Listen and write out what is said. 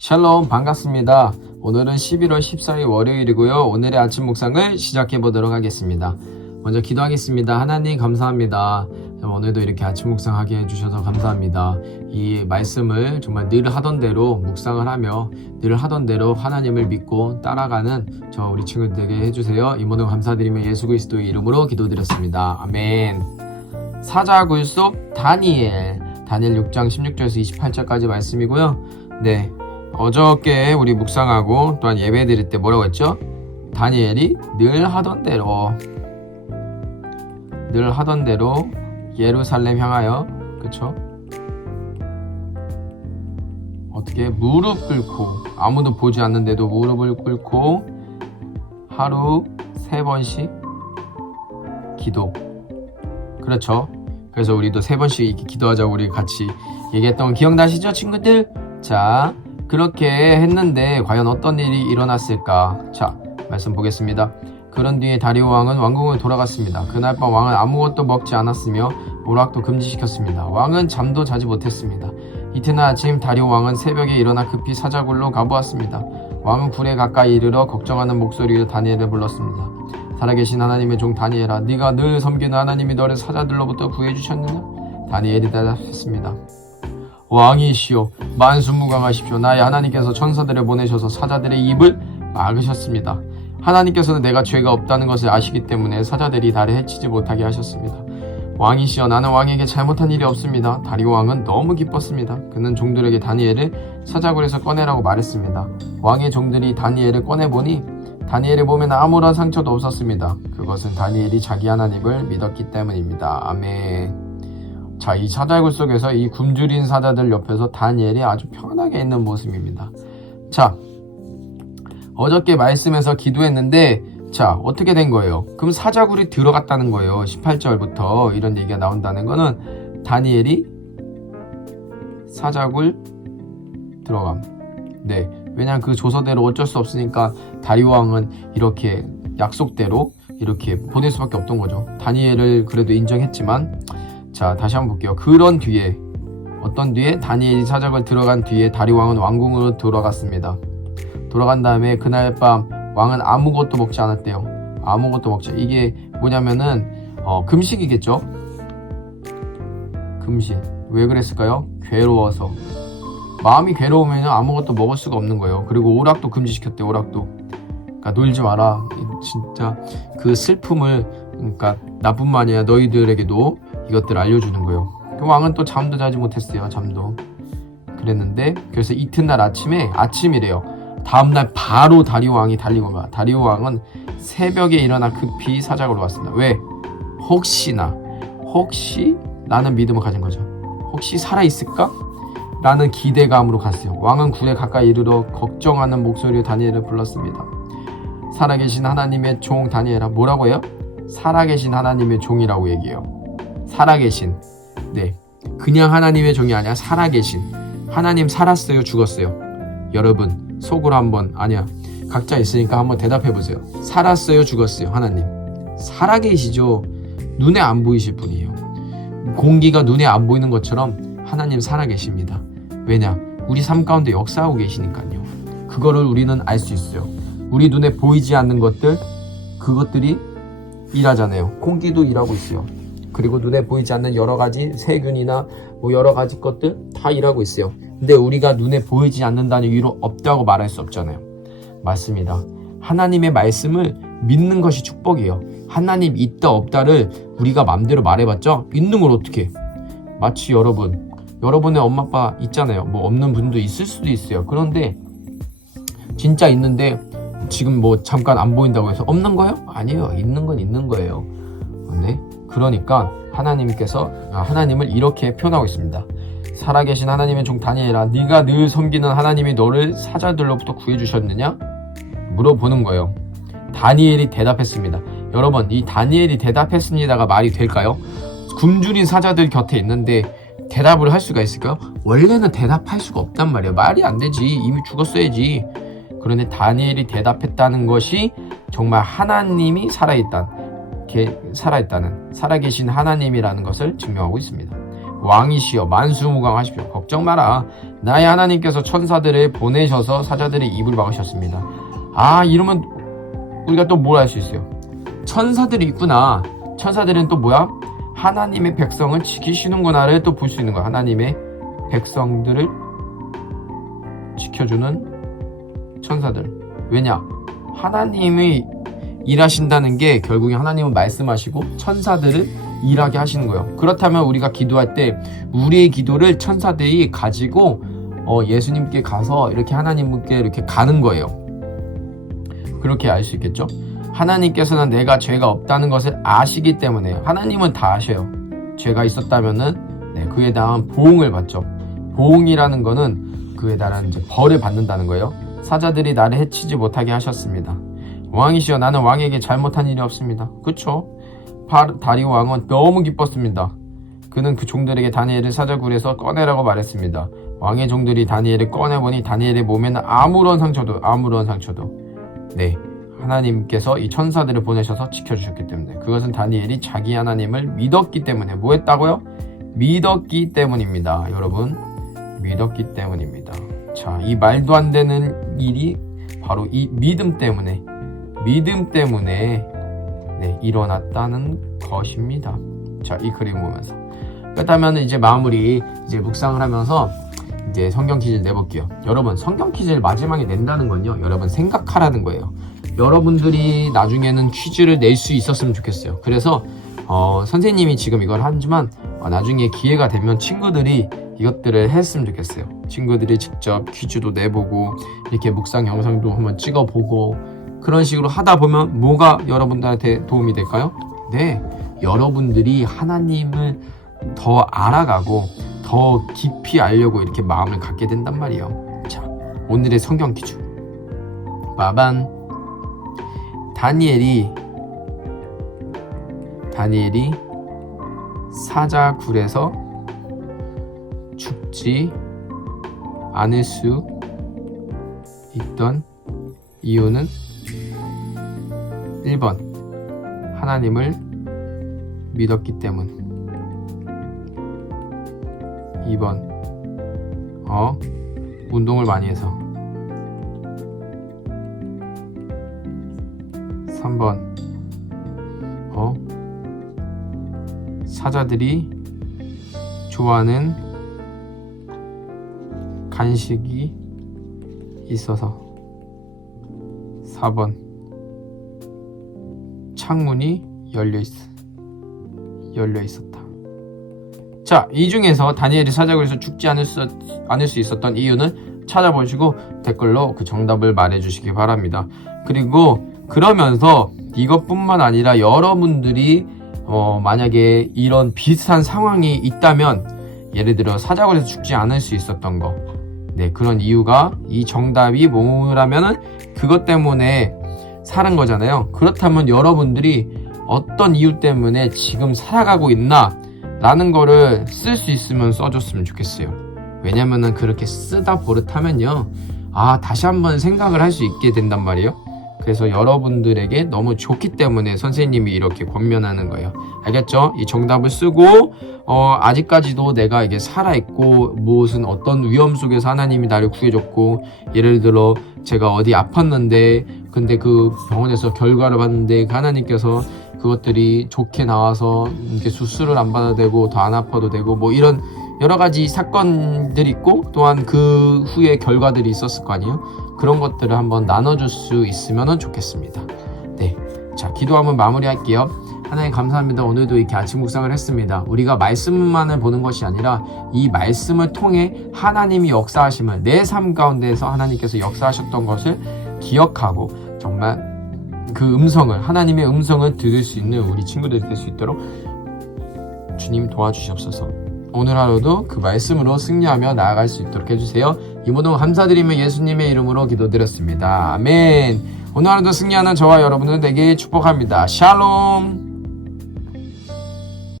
샬롬 반갑습니다. 오늘은 11월 14일 월요일이고요. 오늘의 아침 묵상을 시작해 보도록 하겠습니다. 먼저 기도하겠습니다. 하나님 감사합니다. 오늘도 이렇게 아침 묵상하게 해주셔서 감사합니다. 이 말씀을 정말 늘 하던 대로 묵상을 하며 늘 하던 대로 하나님을 믿고 따라가는 저 우리 친구들에게 해주세요. 이 모든 감사드리며 예수 그리스도의 이름으로 기도드렸습니다. 아멘. 사자굴 속 다니엘 6장 16절에서 28절까지 말씀이고요. 네, 어저께 우리 묵상하고 또한 예배 드릴 때 뭐라고 했죠? 다니엘이 늘 하던 대로 예루살렘 향하여, 그쵸? 어떻게 무릎 꿇고, 아무도 보지 않는데도 무릎을 꿇고 하루 3번씩 기도. 그렇죠? 그래서 우리도 3번씩 이렇게 기도하자고 우리 같이 얘기했던 거 기억나시죠, 친구들? 자, 그렇게 했는데 과연 어떤 일이 일어났을까? 자, 말씀 보겠습니다. 그런 뒤에 다리오 왕은 왕궁으로 돌아갔습니다. 그날 밤 왕은 아무것도 먹지 않았으며 오락도 금지시켰습니다. 왕은 잠도 자지 못했습니다. 이튿날 아침 다리오 왕은 새벽에 일어나 급히 사자굴로 가보았습니다. 왕은 굴에 가까이 이르러 걱정하는 목소리로 다니엘을 불렀습니다. 살아계신 하나님의 종 다니엘아, 네가 늘 섬기는 하나님이 너를 사자들로부터 구해주셨느냐? 다니엘이 대답했습니다. 왕이시여, 만수무강하십시오. 나의 하나님께서 천사들을 보내셔서 사자들의 입을 막으셨습니다. 하나님께서는 내가 죄가 없다는 것을 아시기 때문에 사자들이 나를 해치지 못하게 하셨습니다. 왕이시여, 나는 왕에게 잘못한 일이 없습니다. 다리오 왕은 너무 기뻤습니다. 그는 종들에게 다니엘을 사자굴에서 꺼내라고 말했습니다. 왕의 종들이 다니엘을 꺼내보니 다니엘의 몸에는 아무런 상처도 없었습니다. 그것은 다니엘이 자기 하나님을 믿었기 때문입니다. 아멘. 자, 이 사자굴 속에서 이 굶주린 사자들 옆에서 다니엘이 아주 편하게 있는 모습입니다. 자, 어저께 말씀에서 기도했는데, 자, 어떻게 된 거예요? 그럼 사자굴이 들어갔다는 거예요. 18절부터 이런 얘기가 나온다는 거는 다니엘이 사자굴 들어감. 네, 왜냐하면 그 조서대로 어쩔 수 없으니까 다리오 왕은 이렇게 약속대로 이렇게 보낼 수밖에 없던 거죠. 다니엘을 그래도 인정했지만, 자, 다시 한번 볼게요. 그런 뒤에, 어떤 뒤에? 다니엘이 사자굴 들어간 뒤에 다리오 왕은 왕궁으로 돌아갔습니다. 돌아간 다음에 그날 밤 왕은 아무것도 먹지 않았대요. 아무것도 먹지. 이게 뭐냐면은 금식이겠죠. 금식. 왜 그랬을까요? 괴로워서. 마음이 괴로우면 아무것도 먹을 수가 없는 거예요. 그리고 오락도 금지시켰대요. 오락도. 그러니까 놀지 마라. 진짜 그 슬픔을, 그러니까 나뿐만 아니라 너희들에게도 이것들을 알려주는 거예요. 그 왕은 또 잠도 자지 못했어요. 잠도. 그랬는데, 그래서 이튿날 아침이래요. 다음날 바로 다리오 왕이 달린 건가? 다리오 왕은 새벽에 일어나 급히 사자굴로 왔습니다. 왜? 혹시 라는 믿음을 가진 거죠. 혹시 살아있을까? 라는 기대감으로 갔어요. 왕은 굴에 가까이 이르러 걱정하는 목소리로 다니엘을 불렀습니다. 살아계신 하나님의 종 다니엘아. 뭐라고 해요? 살아계신 하나님의 종이라고 얘기해요. 살아계신. 네, 그냥 하나님의 종이 아니라 살아계신. 하나님 살았어요? 죽었어요? 여러분 속으로 한번, 아니야, 각자 있으니까 한번 대답해보세요. 살았어요? 죽었어요? 하나님 살아계시죠. 눈에 안 보이실 분이에요. 공기가 눈에 안 보이는 것처럼 하나님 살아계십니다. 왜냐? 우리 삶 가운데 역사하고 계시니까요. 그거를 우리는 알 수 있어요. 우리 눈에 보이지 않는 것들, 그것들이 일하잖아요. 공기도 일하고 있어요. 그리고 눈에 보이지 않는 여러 가지 세균이나 뭐 여러 가지 것들 다 일하고 있어요. 근데 우리가 눈에 보이지 않는다는 이유로 없다고 말할 수 없잖아요. 맞습니다. 하나님의 말씀을 믿는 것이 축복이에요. 하나님 있다 없다를 우리가 맘대로 말해봤자 있는 걸 어떻게? 마치 여러분의 엄마 아빠 있잖아요. 뭐 없는 분도 있을 수도 있어요. 그런데 진짜 있는데 지금 뭐 잠깐 안 보인다고 해서 없는 거예요? 아니에요. 있는 건 있는 거예요. 네? 그러니까 하나님께서 하나님을 이렇게 표현하고 있습니다. 살아계신 하나님의 종 다니엘아, 네가 늘 섬기는 하나님이 너를 사자들로부터 구해주셨느냐? 물어보는 거예요. 다니엘이 대답했습니다. 여러분, 이 다니엘이 대답했습니다가 말이 될까요? 굶주린 사자들 곁에 있는데 대답을 할 수가 있을까요? 원래는 대답할 수가 없단 말이에요. 말이 안 되지. 이미 죽었어야지. 그런데 다니엘이 대답했다는 것이 정말 하나님이 살아있다는, 살아계신 하나님이라는 것을 증명하고 있습니다. 왕이시여 만수무강하십시오. 걱정 마라. 나의 하나님께서 천사들을 보내셔서 사자들의 입을 막으셨습니다. 이러면 우리가 또 뭘 할 수 있어요? 천사들이 있구나. 천사들은 또 뭐야? 하나님의 백성을 지키시는구나를 또 볼 수 있는 거야. 하나님의 백성들을 지켜주는 천사들. 왜냐? 하나님이 일하신다는 게 결국에 하나님은 말씀하시고 천사들을 일하게 하시는 거예요. 그렇다면 우리가 기도할 때 우리의 기도를 천사들이 가지고 예수님께 가서 이렇게 하나님께 이렇게 가는 거예요. 그렇게 알 수 있겠죠? 하나님께서는 내가 죄가 없다는 것을 아시기 때문에 하나님은 다 아셔요. 죄가 있었다면은 그에 대한 보응을 받죠. 보응이라는 거는 그에 대한 이제 벌을 받는다는 거예요. 사자들이 나를 해치지 못하게 하셨습니다. 왕이시여 나는 왕에게 잘못한 일이 없습니다. 그쵸? 다리오 왕은 너무 기뻤습니다. 그는 그 종들에게 다니엘을 사자굴에서 꺼내라고 말했습니다. 왕의 종들이 다니엘을 꺼내보니 다니엘의 몸에는 아무런 상처도 하나님께서 이 천사들을 보내셔서 지켜주셨기 때문에, 그것은 다니엘이 자기 하나님을 믿었기 때문에. 뭐 했다고요? 믿었기 때문입니다. 여러분, 믿었기 때문입니다. 자, 이 말도 안 되는 일이 바로 이 믿음 때문에 일어났다는 것입니다. 자, 이 그림 보면서 그렇다면 이제 마무리 묵상을 하면서 이제 성경 퀴즈를 내볼게요. 여러분, 성경 퀴즈를 마지막에 낸다는 건요, 여러분 생각하라는 거예요. 여러분들이 나중에는 퀴즈를 낼 수 있었으면 좋겠어요. 그래서 선생님이 지금 이걸 하지만 나중에 기회가 되면 친구들이 이것들을 했으면 좋겠어요. 친구들이 직접 퀴즈도 내보고 이렇게 묵상 영상도 한번 찍어보고 그런 식으로 하다 보면 뭐가 여러분들한테 도움이 될까요? 네, 여러분들이 하나님을 더 알아가고 더 깊이 알려고 이렇게 마음을 갖게 된단 말이에요. 자, 오늘의 성경 퀴즈. 빠반. 다니엘이 사자굴에서 죽지 않을 수 있던 이유는 1번 하나님을 믿었기 때문, 2번 운동을 많이 해서, 3번 사자들이 좋아하는 간식이 있어서, 4번 창문이 열려 있었다. 자, 이 중에서 다니엘이 사자굴에서 죽지 않을 수 있었던 이유는 찾아보시고 댓글로 그 정답을 말해주시기 바랍니다. 그리고 그러면서 이것뿐만 아니라 여러분들이 만약에 이런 비슷한 상황이 있다면, 예를 들어 사자굴에서 죽지 않을 수 있었던 거, 그런 이유가, 이 정답이 뭐라면은 그것 때문에 사는 거잖아요. 그렇다면 여러분들이 어떤 이유 때문에 지금 살아가고 있나 라는 거를 쓸 수 있으면 써줬으면 좋겠어요. 왜냐면은 그렇게 쓰다 버릇하면요, 다시 한번 생각을 할 수 있게 된단 말이에요. 그래서 여러분들에게 너무 좋기 때문에 선생님이 이렇게 권면하는 거예요. 알겠죠? 이 정답을 쓰고 아직까지도 내가 이게 살아있고 어떤 위험 속에서 하나님이 나를 구해줬고, 예를 들어 제가 어디 아팠는데 근데 그 병원에서 결과를 봤는데 하나님께서 그것들이 좋게 나와서 이렇게 수술을 안 받아도 되고 더 안 아파도 되고 이런 여러 가지 사건들이 있고, 또한 그 후에 결과들이 있었을 거 아니에요. 그런 것들을 한번 나눠줄 수 있으면 좋겠습니다. 네, 자, 기도 한번 마무리할게요. 하나님 감사합니다. 오늘도 이렇게 아침 묵상을 했습니다. 우리가 말씀만을 보는 것이 아니라 이 말씀을 통해 하나님이 역사하심을, 내 삶 가운데에서 하나님께서 역사하셨던 것을 기억하고 정말 그 하나님의 음성을 들을 수 있는 우리 친구들이 될 수 있도록 주님 도와주시옵소서. 오늘 하루도 그 말씀으로 승리하며 나아갈 수 있도록 해주세요. 이 모든 감사드리며 예수님의 이름으로 기도드렸습니다. 아멘. 오늘 하루도 승리하는 저와 여러분들 되게 축복합니다. 샬롬.